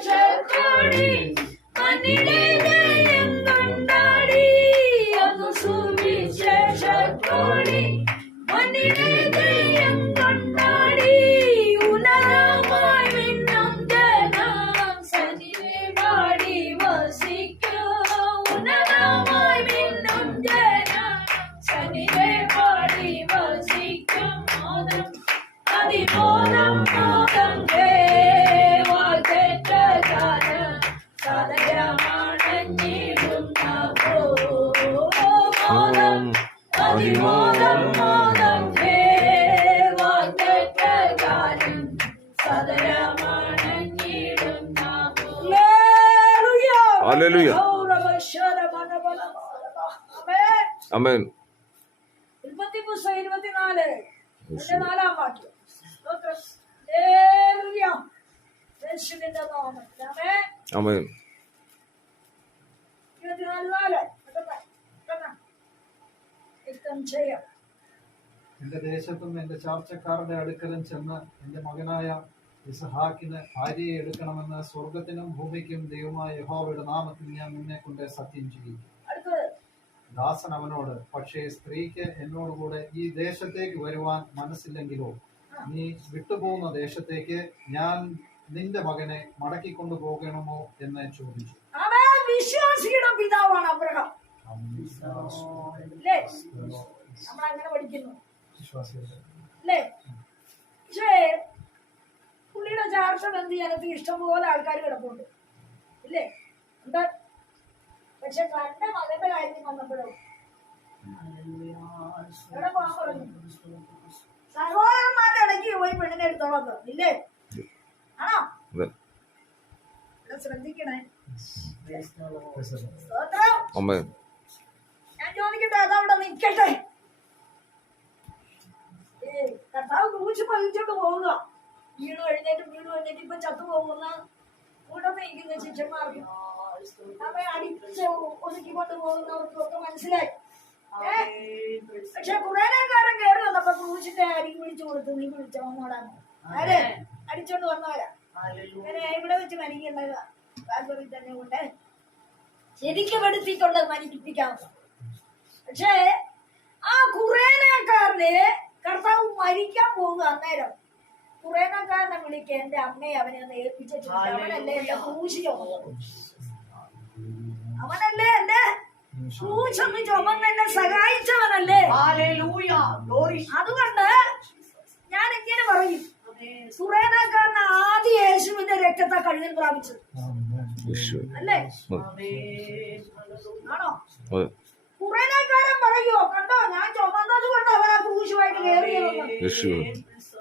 സുവിശേഷത്തോടെ മണ്ണിലെ ജയം കൊണ്ടാടി അന്നു സുവിശേഷത്തോടെ. മണ്ണിലെ ജയം എന്റെ ദേശത്തും എന്റെ ചാർച്ചക്കാരുടെ അടുക്കലും ചെന്ന് എന്റെ മകനായ ഇസഹാക്കിന് ഭാര്യയെ എടുക്കണമെന്ന് സ്വർഗത്തിനും ഭൂമിക്കും ദൈവമായ യഹോവയുടെ നാമത്തിൽ ഞാൻ നിന്നെ കൊണ്ട് സത്യം ചെയ്യും. ദാസൻ അവനോട് പക്ഷേ സ്ത്രീക്ക് എന്നോടുകൂടെ ഈ ദേശത്തേക്ക് വരുവാൻ മനസ്സില്ലെങ്കിലോ? നീ വിട്ടുപോകുന്ന ദേശത്തേക്ക് ഞാൻ നിന്റെ മകനെ മടക്കി കൊണ്ടുപോകണമോ എന്ന് ചോദിച്ചു. ആമേൻ. വിശ്വാസിയുടെ പിതാവാണ് അബ്രഹാം. നമ്മൾ അങ്ങനെ പഠിക്കുന്നു. വിശ്വാസികളുടെ അല്ലേ? പക്ഷേ പുള്ളിയുടെ ചാർച്ച എന്ത് അതിനകത്ത് ഇഷ്ടംപോലെ ആൾക്കാർ കിടപ്പുണ്ട്. ഇല്ലേ? ഉണ്ട് പക്ഷെ തന്റെ മകന്റെ കാര്യത്തിൽ വന്നപ്പോഴോ? സഹോദരന്മാരുടെ ഇടയ്ക്ക് പോയി പെണ്ണിനെ എടുത്തോളാം. ഇല്ലേ? ആണോ? ഇവിടെ ശ്രദ്ധിക്കണേ. ഞാൻ ചോദിക്കട്ടെ അതവിടെ നിൽക്കട്ടെ. കർത്താവ് ക്രൂശ് പതിച്ചോണ്ട് പോവുക. വീണു എഴുന്നേറ്റ് വീണു എഴുന്നേറ്റ് ഇപ്പൊ ചത്തു പോകുന്ന കൂടെ ഇരിക്കുന്ന ശിഷ്യന്മാർക്ക്. അവയെ അടിച്ച് ഒതുക്കിക്കൊണ്ട് പോകുന്നവർക്കും ഒക്കെ മനസ്സിലായി? പക്ഷെ കുറേനേക്കാരൻ കയറി വന്നപ്പോ ക്രൂശിന്റെ അരി വിളിച്ചു കൊടുത്തു. നീ വിളിച്ചോ മോടാന്ന് ആരെ അടിച്ചോണ്ട് വന്നവരാ. അങ്ങനെ ഇവിടെ വെച്ച് മരിക്കേണ്ടത് കാൽവറി തന്നെ കൊണ്ട്. ശരിക്കും എടുത്തിക്കൊണ്ട് മരിപ്പിക്കാവുന്ന പക്ഷേ ആ കുറേനക്കാരന് കർത്താവ് മരിക്കാൻ പോകുക അന്നേരം. കുറേനക്കാരനെ വിളിക്കുക എന്റെ അമ്മയെ അവനെ ഒന്ന് ഏൽപ്പിച്ചു അവനല്ലേ എന്റെ ക്രൂശ് ചുമന്നത് അവനല്ലേ എന്റെ ക്രൂശ് ഒന്ന് ചുമന്ന് എന്നെ സഹായിച്ചവനല്ലേ. അതുകൊണ്ട് ഞാൻ ഇങ്ങനെ പറയും കുറേനക്കാരൻ ആദ്യ യേശുവിന്റെ രക്തത്തെ കഴുകൻ പ്രാപിച്ചത്. അല്ലേ. ആണോ? കുറേനക്കാരൻ പറയുവോ കണ്ടോ ഞാൻ ചുമന്നത് കൊണ്ട് അവരാ ക്രൂശുമായിട്ട് കയറിയതെന്ന് യേശു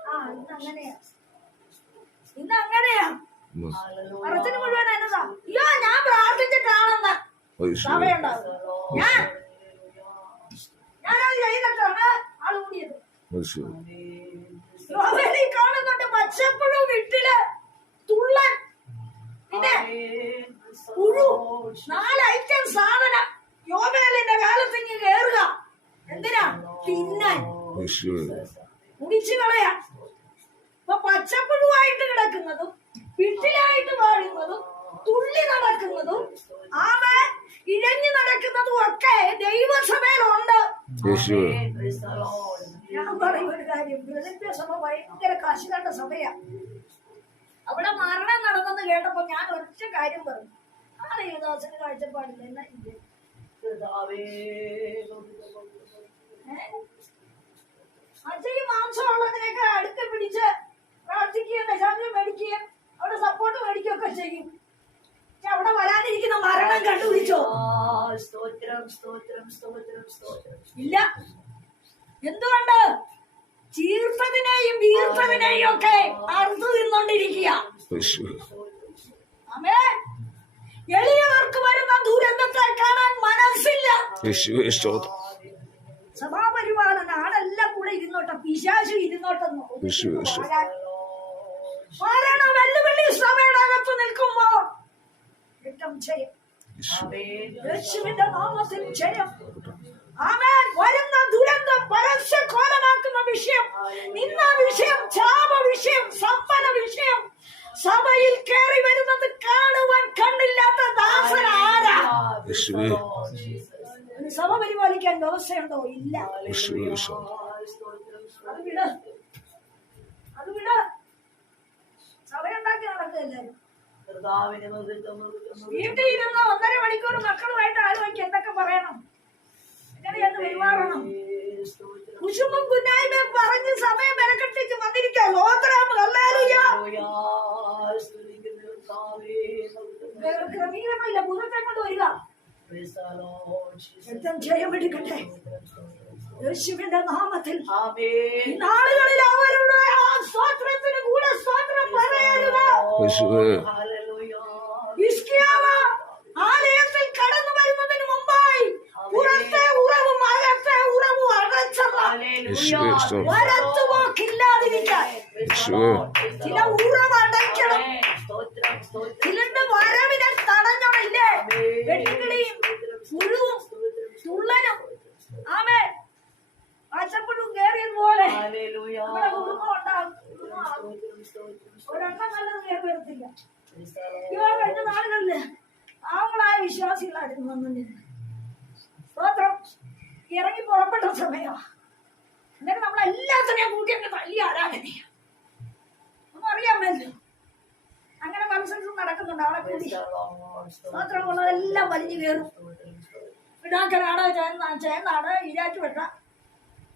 ആ ഇന്ന് അങ്ങനെയാ ഇന്ന് അങ്ങനെയാ. പറച്ചിന് മുഴുവൻ എന്നതാ. അയ്യോ ഞാൻ പ്രാർത്ഥിച്ചിട്ടാണെന്ന്. കാണുന്നുണ്ട്. പച്ചപ്പുഴു വിട്ടിൽ തുള്ളൻ പിന്നെ പുഴു. നാല് ഐറ്റം സാധനം. കാലത്ത് ഇങ്ങ് കേറുക. എന്തിനാ? തിന്നാൻ. കുടിച്ചു കളയാ ഇപ്പൊ പച്ചപ്പുഴുവായിട്ട് കിടക്കുന്നതും വിട്ടിലായിട്ട് വാഴുന്നതും തുള്ളി നടക്കുന്നതും ആമ ഇഴഞ്ഞു നടക്കുന്നതും ഒക്കെ ദൈവസഭയിലുണ്ട്. ഞാൻ പറയും ഒരു കാര്യം ഫിലദൽഫിയ സഭ ഭയങ്കര കാശുകാരുടെ സഭയാ. അവിടെ മരണം നടന്നെന്ന് കേട്ടപ്പോ ഞാൻ ഒറ്റ കാര്യം പറഞ്ഞു. ആ ദേവദാസന് കാഴ്ചപ്പാടില്ല എന്നാ ഇത്? അച്ഛന് മാംസമുള്ളതിനൊക്കെ അടുത്ത് പിടിച്ച് പ്രാർത്ഥിക്കുകയും ദശാംശം മേടിക്കുകയും അവിടെ സപ്പോർട്ട് മേടിക്കുകയൊക്കെ ചെയ്യും. അവിടെ വരാനിരിക്കുന്ന മരണം കണ്ടുപിടിച്ചോ സ്തോത്രം സ്തോത്രം സ്തോത്രം സ്തോത്രം. ഇല്ല. എന്തുകൊണ്ട്? ചീർത്തതിനെയും വീർത്തതിനെയും ഒക്കെ അറുത്തു തിന്നോണ്ടിരിക്കുക. ആമേ എളിയവർക്ക് വരുന്ന ദുരന്തത്തെ കാണാൻ മനസ്സില്ല. സഭാപരിപാലന ആളെല്ലാം കൂടെ ഇരുന്നോട്ടെ. പിശാശു ഇരുന്നോട്ടെന്ന്. മരണം വെല്ലുവിളി സഭയുടെ അകത്ത് നിൽക്കുമ്പോ യുദ്ധം ജയം. യേശുവിന്റെ നാമത്തിൽ ജയം. ആമേൻ. വരുന്ന ദുരന്തം പരസ്യകോലമാക്കുന്ന വിഷയം. നിന്ന വിഷയം ചാപ വിഷയം സമ്പന്ന വിഷയം. സഭയിൽ കയറി വരുന്നത് കാണുവാൻ കണ്ണില്ലാത്ത ദാസൻ ആരാ? സഭ പരിപാലിക്കാൻ വ്യവസ്ഥയുണ്ടോ? ഇല്ല. അത് വിട. അത് വിട. സഭയുണ്ടാക്കി നടക്കുക എല്ലാരും വീട്ടിൽ ഇരുന്ന് ഒന്നര മണിക്കൂർ മക്കളുമായിട്ട് ആലോചിക്കും എന്തൊക്കെ പറയണം? എങ്ങനെയെന്ന് പെരുമാറണം. കുശുമ്പും കുന്നായ്മയും പറഞ്ഞ് സമയം മെനക്കെട്ടിച്ച് വന്നിരിക്കാം ക്രമീകരണമില്ല. ഭൂതത്തെ കൊണ്ട് വരിക. ജയമെടുക്കട്ടെ യേശുവിന്റെ നാമത്തിൽ. നാളുകളിൽ അവരുടെ ആ സ്വാത്രത്തിന് കൂടെ സ്വാത്രം പറയരുത് the Lord. ചില. സ്തോത്രം, സ്തോത്രം. ചിലന്റെ വരവിനെ തടഞ്ഞോണില്ലേ വെട്ടുകിളിയും പുഴുവും തുള്ളനും ആമേ പച്ചപ്പുഴും കേറിയതുപോലെ കുടുംബം ഉണ്ടാകും. ഒരെണ്ണം നല്ലത് കയറി വരത്തില്ല Lord. കഴിഞ്ഞ നാളുകളിൽ പാവങ്ങളായ വിശ്വാസികളായിരുന്നു വന്നിരുന്നത് സ്തോത്രം ഇറങ്ങി പുറപ്പെട്ട സമയമാ എന്നിട്ട് നമ്മളെല്ലാത്തിനെയും കൂട്ടി അങ്ങ് തല്ലി ആരാധന ഒന്നും അറിയാമല്ലോ അങ്ങനെ മനസ്സിൽ നടക്കുന്നുണ്ട്. അവളെ പേടി സ്തോത്രമുള്ളതെല്ലാം വലിഞ്ഞു കയറും. ഇടാക്കനാട് ചേന്നാ ചേന്നാട് ഇരാറ്റുപെട്ട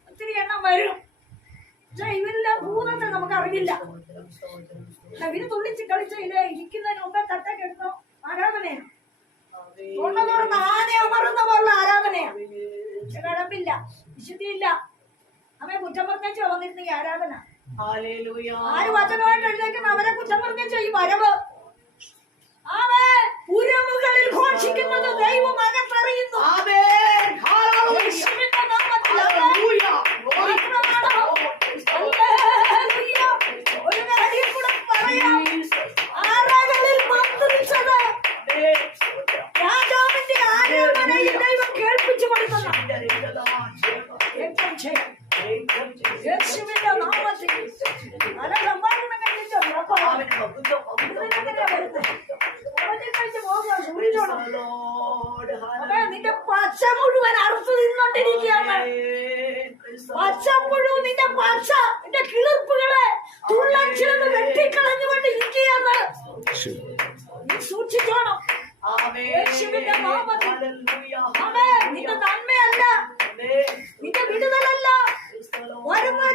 ഒത്തിരി എണ്ണം വരും. പക്ഷെ ഇവരെല്ലാം ഭൂതത്തെ നമുക്ക് അറിയില്ല. ഇവർ തുള്ളിച്ച് കളിച്ച് ഇത് ഇരിക്കുന്നതിന് മുമ്പേ തട്ടൊക്കെ എടുത്തോ? ആരാധനയാണ് ആര് വചനമായിട്ട് എഴുതേക്കുന്ന അവരെ കുറ്റം പറഞ്ഞ ഈ വരവ്. അവൻ ഉരമുകളിൽ ഘോഷിക്കുന്നത് ദൈവം അകത്തറിയുന്നു? ഒരു കാര്യം കൂടെ പറയാം. ആരകളിൽ മന്ത്രിച്ചത്. രാജാവിന്റെ ആരോപണയിൽ ദൈവം കേൾപ്പിച്ചു കൊടുക്കുന്ന.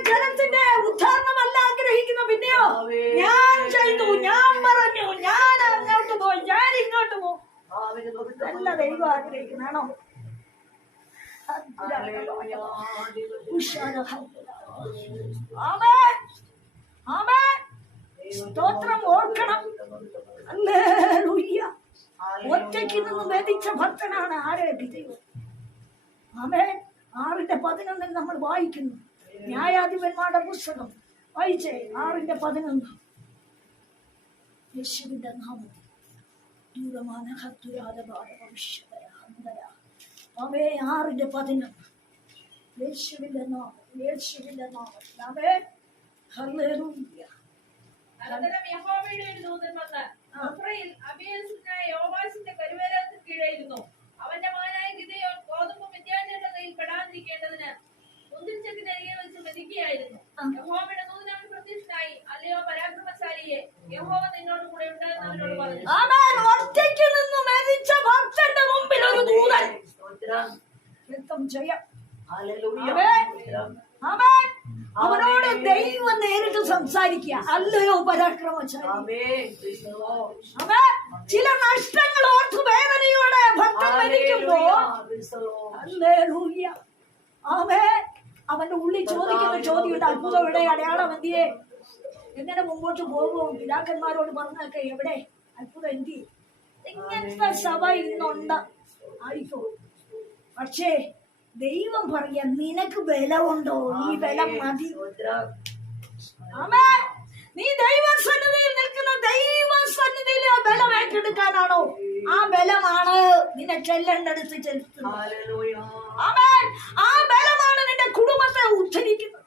ജനത്തിന്റെ ഉദ്ധാരണമല്ല ആഗ്രഹിക്കുന്ന പിന്നെയോ? ഞാൻ ചെയ്തു ഞാൻ പറഞ്ഞു ഞാൻ അങ്ങോട്ട് പോയി ഞാൻ ഇങ്ങോട്ട് പോകും നല്ല ദൈവം ആഗ്രഹിക്കുന്നാണോ? സ്തോത്രം ഓർക്കണം. ഒറ്റയ്ക്ക് നിന്ന് വേദിച്ച ഭക്തനാണ് ആരെ ദൈവം. ആമേൻ. ആറിന്റെ പതിനൊന്നിൽ നമ്മൾ വായിക്കുന്നു. ന്യായാധിപന്മാരുടെ പുസ്തകം. വായിച്ചേ. ആറിന്റെ പതിനൊന്ന്. യേശുവിന്റെ നാമത്തിൽ ഹന്തര. അവേ ആറിന്റെ പതിനൊന്ന്. യേശുവിന്റെ നാമം യേശുവിന്റെ നാമത്തിൽ അവേ ഹല്ലേലൂയ. അനന്തരം യഹോവയുടെ ഒരു ദൂതൻ വന്ന് അഫ്രയിൽ അബിയേസിനായ യോവാശിന്റെ കരുവേലത്തിന് കീഴായിരുന്നു. അവന്റെ മകനായ ഗിദയോൻ ഗോതമ്പ് വിദ്യാഭ്യാസ കയ്യിൽ പെടാതിരിക്കേണ്ടതിന് വെച്ച് മെതിക്കുകയായിരുന്നു യഹോവയുടെ പ്രത്യക്ഷനായി അല്ലയോ പരാക്രമശാലിയെ യഹോവ നിന്നോട് കൂടെ ഉണ്ടെന്ന് അവനോട് പറഞ്ഞു. ആമേൻ. ഒറ്റയ്ക്ക് നിന്ന് മരിച്ച ഭക്തന്റെ മുമ്പിൽ ഒരു ദൂതൻ. സ്തോത്രം. യുദ്ധം ചെയ്യാം ഹല്ലേലൂയ. ആമേൻ. ആമേൻ. അവനോട് ദൈവം നേരിട്ട് സംസാരിക്കുക. അല്ലയോ പരാക്രമശാലി. ചില നഷ്ടങ്ങൾ ഓർത്ത് വേദനയോടെ ഭക്തൻ മരിക്കുമ്പോ ഹല്ലേലൂയ. Praise അവന്റെ ഉള്ളിൽ ചോദിക്കുന്ന ചോദ്യമുണ്ട് അത്ഭുതം എവിടെ അടയാളം എന്തിയെ? എങ്ങനെ മുമ്പോട്ട് പോകും? പിതാക്കന്മാരോട് പറഞ്ഞൊക്കെ എവിടെ? അത്ഭുതം എന്തി? ഇങ്ങനത്തെ സഭ ഇന്നുണ്ട്. ആയിക്കോ. പക്ഷേ ദൈവം പറയാ നിനക്ക് ബലമുണ്ടോ? ഈ ബലം മതി. നീ ദൈവ നീ ദൈവസന്നിധിയിൽ നിൽക്കുന്ന ദൈവസന്നിധിയിൽ ആ ബലം ഏറ്റെടുക്കാനാണോ? ആ ബലമാണ് നിന്നെ ചെല്ലേണ്ടടുത്ത് ചെലുത്തുന്നത്. ആ നിന്റെ കുടുംബത്തെ ഉദ്ധരിക്കുന്നത്.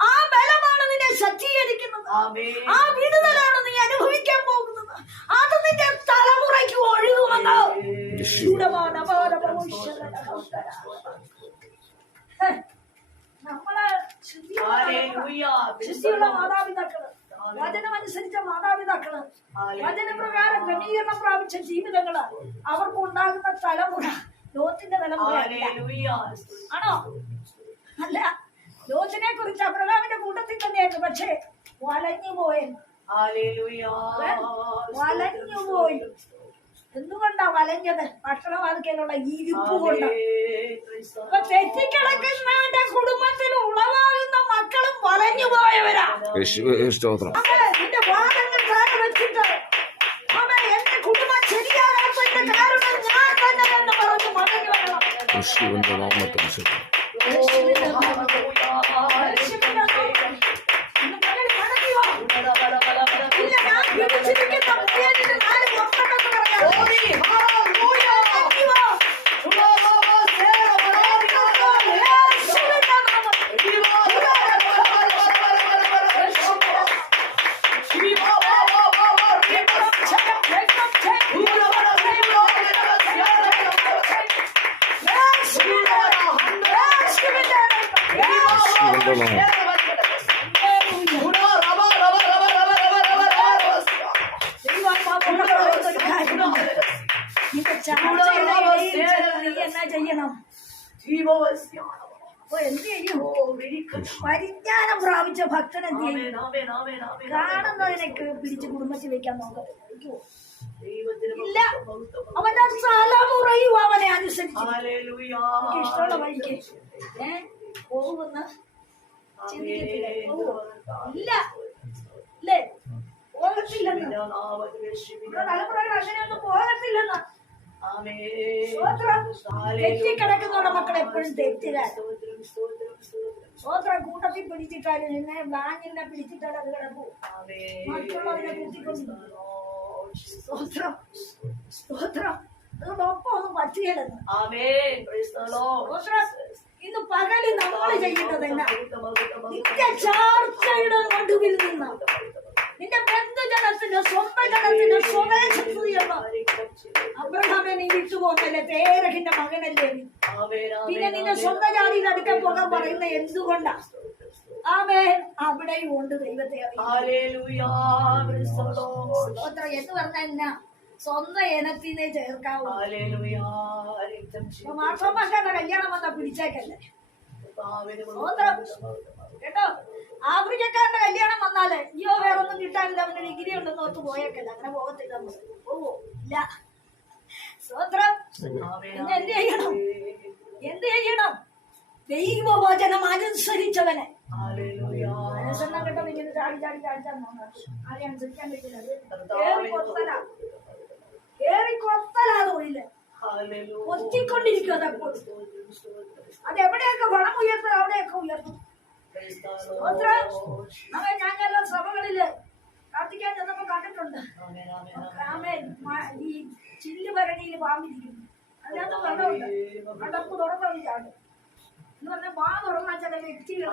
ആ ബലമാണ് നിന്നെ സജ്ജീകരിക്കുന്നത് ആ വിടുതലാണ് നീ അനുഭവിക്കാൻ പോകുന്നത്. അത് നിന്റെ തലമുറയ്ക്ക് ഒഴുകുമെന്ന് നമ്മളെ ശുദ്ധിയുള്ള മാതാപിതാക്കൾ വചനം അനുസരിച്ച മാതാപിതാക്കൾ വചനപ്രകാരം ക്രമീകരണം പ്രാപിച്ച ജീവിതങ്ങൾ അവർക്ക് ഉണ്ടാകുന്ന തലമുറ ലോകത്തിന്റെ തലമുറ ആണോ? അല്ല ലോത്തിനെ കുറിച്ച് അബ്രഹാമിന്റെ കൂട്ടത്തിൽ തന്നെയായിരുന്നു പക്ഷേ വലഞ്ഞു പോയെന്ന്. വലഞ്ഞു പോയി എന്തുകൊണ്ടാ വലഞ്ഞത്? ഭക്ഷണവാദിക്കലുള്ള ഇരിപ്പ് കൊണ്ട്. അപ്പൊ തെറ്റിക്കിടക്കുന്നവന്റെ കുടുംബത്തിൽ ഉളവാകുന്ന മക്കളും വലഞ്ഞു പോയവരാ നിന്റെ വാദങ്ങൾ താഴെ വെച്ചിട്ട് അതെ എന്റെ കുടുംബം ശരിയാകാത്തതിന്റെ കാരണം ഞാൻ തന്നെ എന്ന് പറഞ്ഞ് മടങ്ങി വരണം. Thank you. നാമം എന്നാ ചെയ്യണം പരിജ്ഞാനം പ്രാപിച്ച ഭക്ഷണം കാണുന്നതിനൊക്കെ പിടിച്ച് കുടുംബത്തിൽ വെക്കാൻ നോക്കാം ഇല്ല അവന്റെ തലമുറയും അവനെ അനുസരിച്ച് ഇഷ്ടമുള്ള വഴിക്ക് ഏ പോകുന്ന ചിന്തിക്കത്തില്ല? ഇല്ല. ഇല്ലേ? പോകത്തില്ലെന്ന്. തലമുറകൾ അങ്ങനെയൊന്നും പോകത്തില്ലെന്ന്. തെറ്റിക്കിടക്കുന്നവരുടെ മക്കൾ എപ്പോഴും തെറ്റുക സ്വോത്രം കൂട്ടത്തിൽ പിടിച്ചിട്ടാലും നിന്നെ ബാങ്കിനെ പിടിച്ചിട്ടാലും അത് കിടക്കും. മറ്റുള്ളവരെ കുത്തിക്കൊണ്ട് സ്തോത്രം. സ്തോത്രം. അതുകൊണ്ട് ഒപ്പം ഒന്നും പറ്റുകയില്ലെന്ന് സ്തോത്രം. ഇന്ന് പകൽ നമ്മൾ ചെയ്യേണ്ടത് എന്നാ നിന്റെ ചാർച്ചയുടെ നടുവിൽ നിന്ന്. നിന്റെ ബന്ധുജനത്തിന്റെ സ്വന്തം സ്വദേശം അബ്രഹാമെ നീ വിട്ടുപോകല്ലേ പേരഹിന്റെ മകനല്ലേ പിന്നെ നിന്റെ സ്വന്തം ജാതിയിൽ അടുക്കാൻ പോകാൻ പറയുന്ന എന്തുകൊണ്ടാ? ആമേൻ അവിടെയും ഉണ്ട് ദൈവത്തെ എന്ന് പറഞ്ഞാൽ എന്നാ? സ്വന്തം ഇനത്തിനെ ചേർക്കാവൂ. ഇപ്പൊ മാർത്തോമാക്കാരുടെ കല്യാണം വന്നാ പിടിച്ചേക്കല്ലേ? കേട്ടോ? ആഫ്രിക്കക്കാരുടെ കല്യാണം വന്നാൽ അയ്യോ വേറെ ഒന്നും കിട്ടാനില്ല അവന് ഡിഗ്രി ഉണ്ടെന്ന് ഓർത്ത് പോയേക്കല്ല. അങ്ങനെ പോകത്തില്ല. പോവോ ഇല്ല. സ്വന്തം പിന്നെ എന്ത് ചെയ്യണം? എന്ത് ചെയ്യണം? ദൈവവചനം അനുസരിച്ചവനെ. അനുസരണം കേട്ടോ ഇങ്ങനെ ചാടി ചാടി ചാടിച്ചാൽ ആരെ അനുസരിക്കാൻ പറ്റില്ല. കേറി കൊത്തല തൊഴിൽ കൊത്തിക്കൊണ്ടിരിക്കും അതെപ്പോൾ അത് എവിടെയൊക്കെ വളം ഉയർത്തും അവിടെയൊക്കെ ഉയർത്തും. അവൻ ഞാൻ ചില സഭകളിൽ പ്രാർത്ഥിക്കാൻ ചെന്നപ്പോ കണ്ടിട്ടുണ്ട്. ഈ ചില്ല് ഭരണിയിൽ പാമ്പിരിക്കുന്നു. അതിനകത്ത് വെള്ളമുണ്ട്. അടപ്പ് തുറന്നു ചാടും. എന്ന് പറഞ്ഞാൽ വാ ചില വ്യക്തികൾ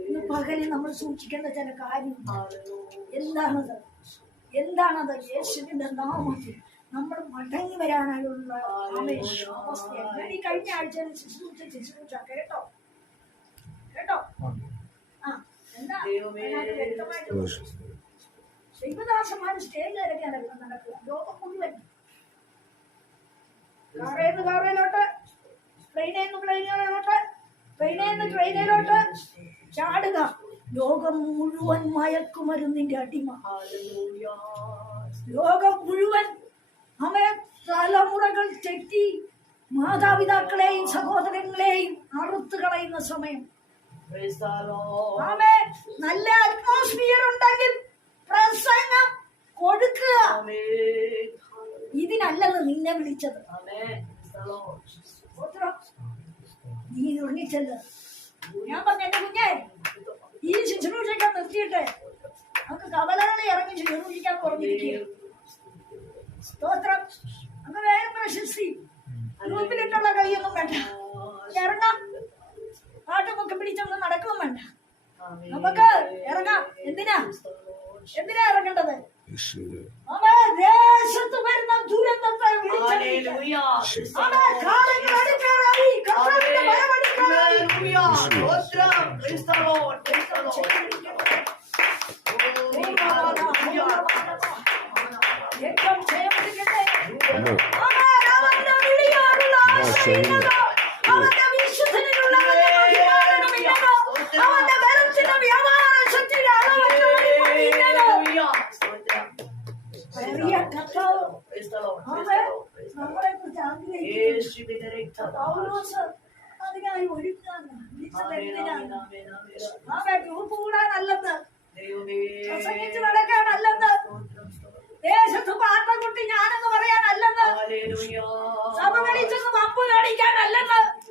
ഇന്ന് പകലിൽ നമ്മൾ സൂക്ഷിക്കേണ്ട ചില കാര്യം. എന്താണത്? എന്താണത്? യേശുവിന്റെ നാമത്തിൽ നമ്മൾ മടങ്ങി വരാനായുള്ള ആവേശാവസ്ഥയാണ് ഞാൻ ഈ കഴിഞ്ഞ ആഴ്ച ശുശ്രൂഷ ശുശ്രൂഷ കേട്ടോ? കേട്ടോ? ആ എന്താ? വ്യക്തമായിട്ട് ദൈവദാസന്മാർ സ്റ്റേജിലിറങ്ങിയാണ് ഇപ്പം നടക്കുക ലോകം മുഴുവൻ കാറേന്ന് കാറയിലോട്ട് ട്രെയിനേന്ന് പ്ലെയിനിലോട്ട് ട്രെയിനേന്ന് ട്രെയിനിലോട്ട്. ചാടുക. ലോകം മുഴുവൻ മയക്കുമരുന്നിന്റെ അടിമ. ലോകം മുഴുവൻ അവയെ തലമുറകൾ തെറ്റി മാതാപിതാക്കളെയും സഹോദരങ്ങളെയും അറുത്തു കളയുന്ന സമയം. ആമേ നല്ല അറ്റ്മോസ്ഫിയർ ഉണ്ടെങ്കിൽ പ്രസംഗം കൊടുക്കുക. ഇതിനല്ലെന്ന് നിന്നെ വിളിച്ചത്. നീ ഉറങ്ങിച്ചല്ല. ഞാൻ പറഞ്ഞ എന്റെ കുഞ്ഞെ ഈ ശുശ്രൂഷയൊക്കെ നിർത്തിയിട്ട്. നമുക്ക് കവലകളെ ഇറങ്ങി ശുശ്രൂഷിക്കാൻ പറഞ്ഞിരിക്കുക സ്തോത്രം. അങ്ങ് വേറെ പ്രശസ്തി ഗ്രൂപ്പിലിട്ടുള്ള കളിയൊന്നും വേണ്ട. ഇറങ്ങാം. പാട്ടുമൊക്കെ പിടിച്ചൊന്നും നടക്കുകയും വേണ്ട. നമുക്ക് ഇറങ്ങാം. എന്തിനാ? എന്തിനാ ഇറങ്ങേണ്ടത്? Amen.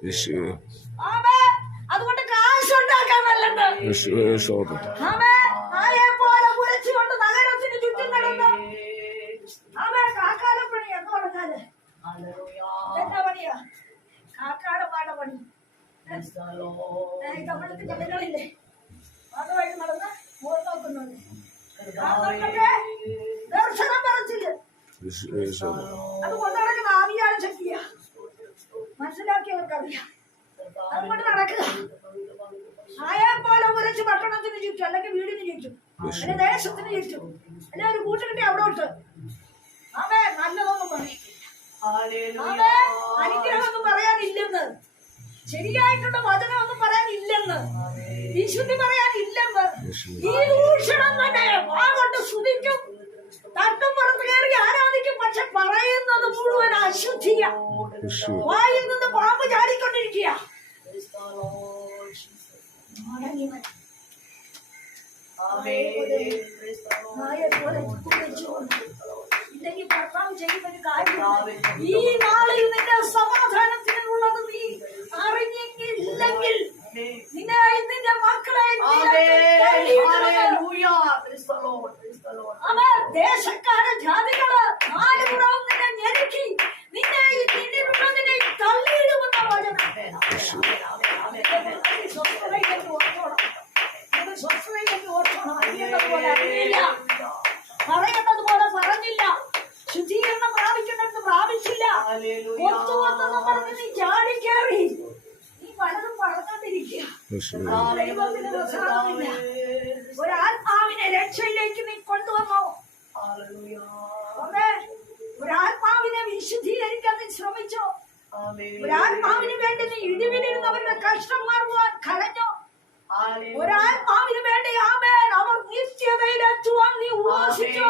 യേശുവേ. അതുകൊണ്ട് കാശ് ഉണ്ടാക്കാൻ നല്ലത് ആമേ ആയെ അതുകൊണ്ട് നടക്കുക. ആയാൽ പോലെ ഉരച്ച് പട്ടണത്തിന് ചുറ്റും അല്ലെങ്കിൽ വീടിന് ചുറ്റും അല്ലെങ്കിൽ ദേശത്തിന് ചുറ്റും അല്ലെങ്കിൽ ഒരു കൂട്ടുകെട്ടി അവിടെ ഇട്ട് അവേ നല്ലതൊന്നും പറയില്ല അവേ അനുഗ്രഹമൊന്നും പറയാനില്ലെന്ന്. ശരിയായിട്ടുള്ള വചനമൊന്നും പറയാനില്ലെന്ന്. വിശുദ്ധി പറയാനില്ലെന്ന്. ഈ ദൂഷണം തന്നെ വാ കൊണ്ട് സ്തുതിക്കും. തട്ടും പുറത്ത് കയറി ആരാധിക്കും പക്ഷെ പറയുന്നത് മുഴുവൻ അശുദ്ധിയ. വായിൽ നിന്ന് പാമ്പ് ചാടിക്കൊണ്ടിരിക്കുക. ഇല്ലെങ്കിൽ ഭർത്താവ് ചെയ്യുന്ന ഒരു കാര്യം ഈ നാളിൽ നിന്റെ സമാധാനത്തിനുള്ളത് നീ അറിഞ്ഞെങ്കിൽ ഇല്ലെങ്കിൽ നിന്നെ നിന്റെ മക്കളെ അവ ദേശക്കാര ജാതികൾ നാല് പുറവും നിന്നെ ഞെരുക്കി. നിന്നെ ഈ നിന്നിലുള്ളതിനെ തള്ളിയിടുമെന്ന വചനം. സ്വസ്ഥതയിലേക്ക് ഓർത്തോണം ഇത് സ്വസ്ഥതയിലേക്ക് ഓർത്തോണം അറിയേണ്ടത് പോലെ അറിയില്ല പറയേണ്ടത് പോലെ പറഞ്ഞില്ല. ശുദ്ധീകരണം പ്രാപിക്കേണ്ടത് പ്രാപിച്ചില്ല. ഒത്തു ഒത്തെന്ന് പറഞ്ഞ് നീ ചാടിക്കേറി നീ പലതും പറഞ്ഞോണ്ടിരിക്കുക. ദൈവത്തിന് പ്രസാദമില്ല ഒരാത്മാവിനെ രക്ഷയിലേക്ക് നീ കൊണ്ടുവന്നോ? ഒരാത്മാവിനെ വിശുദ്ധീകരിക്കാൻ നീ ശ്രമിച്ചോ? ഒരാത്മാവിന് വേണ്ടി നീ ഇടിവിലിരുന്നവരുടെ കഷ്ടം മാറുവാൻ കരഞ്ഞോ? ഒരാത്മാവിന് വേണ്ടി ആമേൻ അവർ നിത്യതയിലെത്തുവാൻ നീ ഉപവസിച്ചോ